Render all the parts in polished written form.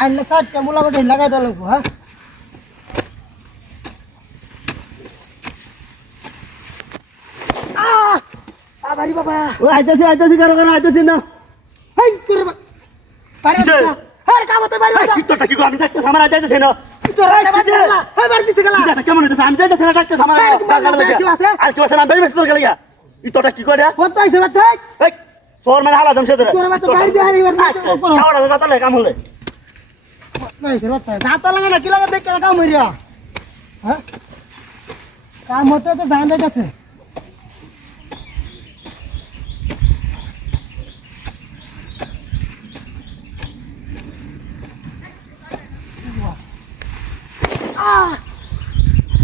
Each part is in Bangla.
আইলে সাত কেমুলা বটে লাগাই দাও লাগবো হ্যাঁ আবারি বাবা ও আইতাছি কারো আইতাছি না হেই তোর পারে হ্যাঁ কামতে পারি না তোটা কি আমি দেখতে আমার আইতাছে না তোর বাড়ি না হ্যাঁ বাড়ি দিতে গেলা কেমন হইতাছে আমি দেখতে না দেখতে আমার আর কি আছে না বেরিয়ে তোর গেলিয়া তোটা কি করে কত আইছে বাচ্চা এই সোর মানে হালা জমছে তোরা তোর বাচ্চা বাইরে দিয়ে আইবার না খাওয়া দাতা লাগে কাম হলে নাই সে বাচ্চা দাঁত লাগা না কি লাগা দেখ কেন কাম হইরা হ্যাঁ কাম হতে তো জান দেখাছে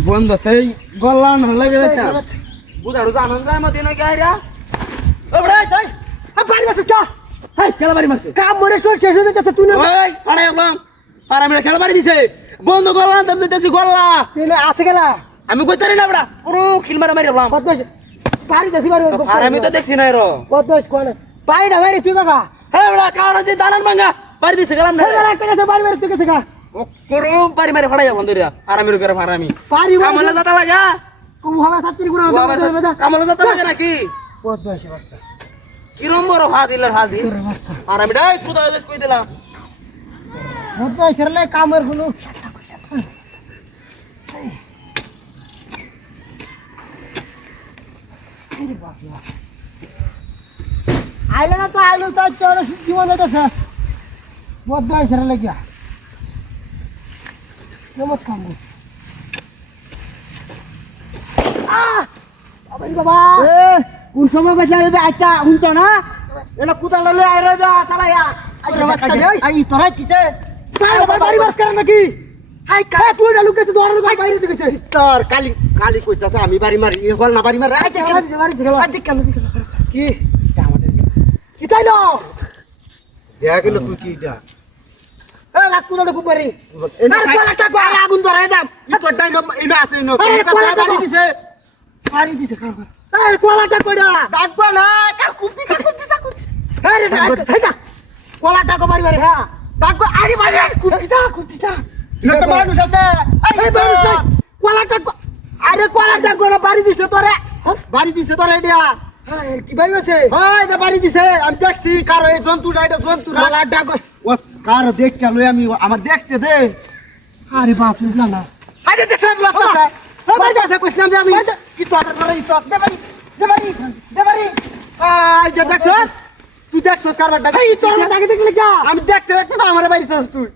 বন্ধ সেই গল্লা না লাগে বুঝাড়ু আনন্দ মতে না গাইরা ওরে যাই বাড়ি মারছিস কা হাই খেলা বাড়ি মারছে কাম মরে শেষ হয়ে যাচ্ছে তুই না ওই আরে একদম আর আমি খেলা বাড়ি দিছে বন্ধ গল্লা তো দিতেছি গল্লা তুই আছে গেলা আমি কইতারি না বড়া পুরো খিল মারা মারি গেলাম কত বাড়ি দেছি বাড়ি আর আমি তো দেখছি না এরো কত কোন বাড়ি না বাড়ি তুই কাকা হ্যাঁ বড়া কারণ যে দালান ভাঙা বাড়ি দিছে গেলাম না হ্যাঁ একটা কাছে বাড়ি বাড়ি তুই কাছে কা পুরো বাড়ি মারি ফাড়াই বন্ধ রে আর আমি রুকের ফারামি বাড়ি কামলা জাতা লাগা কোন হবে ছাত্রী গুলো কামলা জাতা লাগে নাকি কত বয়সে বাচ্চা কিরম বড় ফাজিলের ফাজি তোর বাচ্চা আর আমি ডাই সুদা দেশ কই দিলাম কত বয়সে রে কামের গুলো আইলে না তো আইলো তো তোর জীবন যাচ্ছে কত বয়সে রে লাগিয়া নমত কামু বাবা কোন সময় গেছে আমি আইতা হুনছ না এটা কুতা ললে আইরে যা চালায়া আই তোরা কিছে বাড়ি বাস করে নাকি হাই কা তুই না লুকাইতে দৌড় লুকাই বাইরে দিকে তোর কালি কালি কইতাছে আমি বাড়ি মারি এ হল না বাড়ি মারি আইতে বাড়ি দিকে আদি কেন কি কি তাই না দেখা গেল তুই কি যা এ লাগ তুই না কুপারি এনা কলাটা কো আগুন ধরাই দাম ই তোর ডাইনো ইনা আছে নো বাড়ি দিছে কার এ কোলাটা কইডা ডাকবা না কার কুপতিছে আরে হেটা কোলাটা কো বাড়ি বাড়ি হ্যাঁ ডাকবা আরে বাড়ি কুটিটা এটা মানুষ আছে এই মানুষ কোলাটা আরে কোলাটা কোলা বাড়ি দিছে তোরে বাড়ি দিছে তোর আইডিয়া হ্যাঁ কি বাড়ি আছে হয় এটা বাড়ি দিছে আমি দেখছি কার এই জন্তুটা এটা জন্তুরা কোলাটা কো ও কার দেখতে লই আমি আমার দেখতে দে আরে বাপ বুঝলাম না আরে দেখছ লাগতাছে বাড়ি আছে কইছিলাম যে আমি কি তো আর করে তো দে বাড়ি আই যে দেখছ তুই দেখছ কার বাড়ি এই তোর মাথা দেখলে যা আমি দেখতে দেখতে তো আমার বাড়িতে আছিস তুই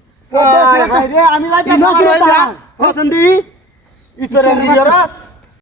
রে আমি পছন্দি ইতরে নিজরা